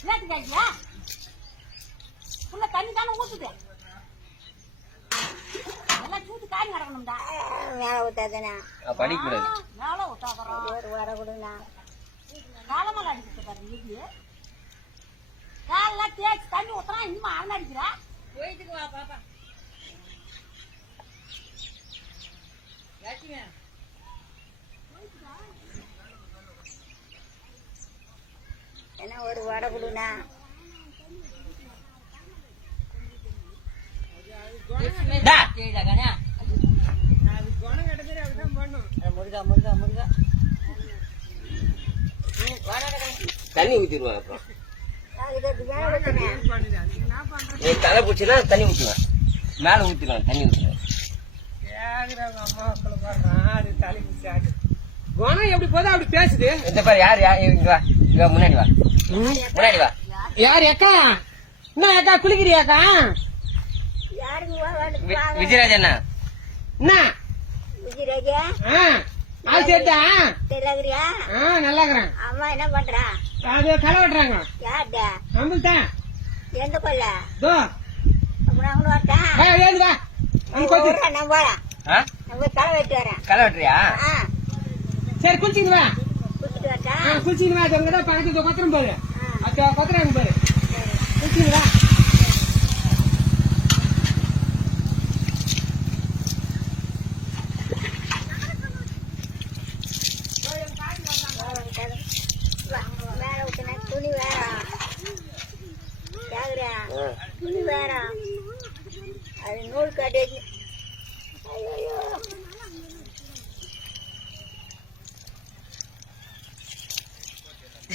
என்னத்துக்கு ஆகியா உள்ள தண்ணி தானே ஊத்துது. எல்லாம் சூத்து காய் கிடக்கணும்டா மேல ஊத்தாதண்ணா மேல விட்டாக்குறோம் ஒரு வர கொடுண்ணா காலமெல்லாம் அடிக்கிறது பாரு இது காலெல்லாம் தேய்ச்சி தண்ணி ஊத்துறான் இன்னும் அடிக்கிறா? போயிட்டு வா பாப்பா. என்ன ஒரு வடை கொடுண்ணா டா. முருகா முருகா முருகா. தண்ணி ஊத்திடுவேன் அப்புறம். நீ தலை பிடிச்சினா தண்ணி ஊற்றுவேன் மேலே ஊற்றிடுவேன் தண்ணி ஊற்றுவேன் குணம் எப்படி போதோ அப்படி பேசுது. இந்த பாரு யார் யார் இங்க வா இங்க வா, முன்னாடி வா. முன்னாடி வா. யார் அக்கா? என்ன அக்கா குளிக்கிறியாக்கா விஜயராஜ் அண்ணா என்ன? விஜயராஜா? ஆ, ஆள் சேர்த்தா? தெரியலாங்கிறியா? ஆ நல்லா இருக்கிறேன் அம்மா என்ன பண்றா? அது களை வெட்டுறாங்க. யார்டா நம்மள்தான் எந்த கொல்ல தோ. அப்புறம் அவனு வரட்டா வா. நம்ம கொத்து நான் போறேன் ஆ? நம்ம தலை வெட்டி வரேன் களை வெட்டுறியா சரி குளிச்சிங்க வா அங்க தான் பக்கத்து கொத்துறோம் பாரு. அச்சா கொத்துறாங்க பாரு. குளிச்சிங்க வா வா, மேல ஊத்துன துணி வேற கேக்குறியா ஆ. துணி வேற அது நூல் கட்டி வச்சு ஐயோ ஐயோ போடுடா போடு இந்தா.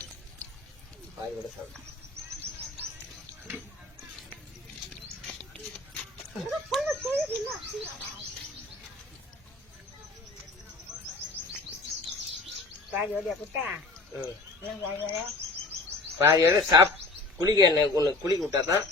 பாய் கூட சாப்பிடும் பாதி குட்டா வரை சாப் குளிக்க என்ன உனக்கு குளிக்க விட்டா தான்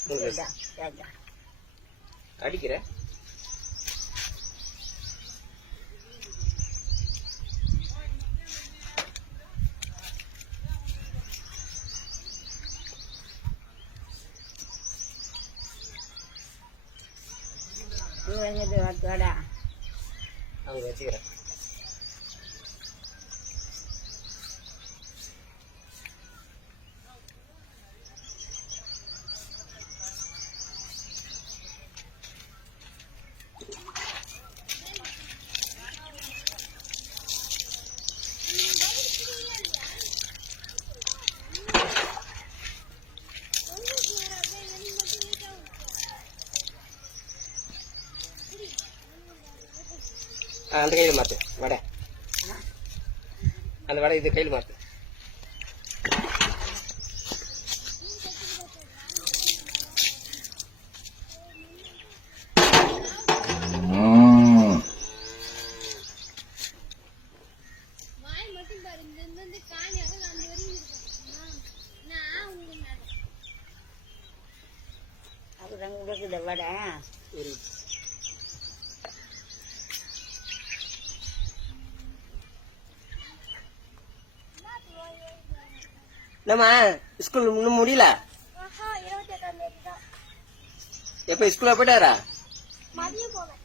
சரிடா, சரிடா. அடிக்கிற நீ எங்கிட்டு வாடா அங்க அந்த கையில மாத்து. வடை. அந்த வடை இது கையில மட்டும் பாரு இந்த இந்த இந்த காணி அகல அந்த வரையும் இருக்கும் நான் உங்களுக்கு அது ரங்கு இருக்குது வடை நம்ம ஸ்கூல் இன்னும் முடியல? ஆஹா இருபத்தி எட்டாம் தேதி தான். எப்ப ஸ்கூல்ல போயிட்டாரா? மதியம் போவேன்.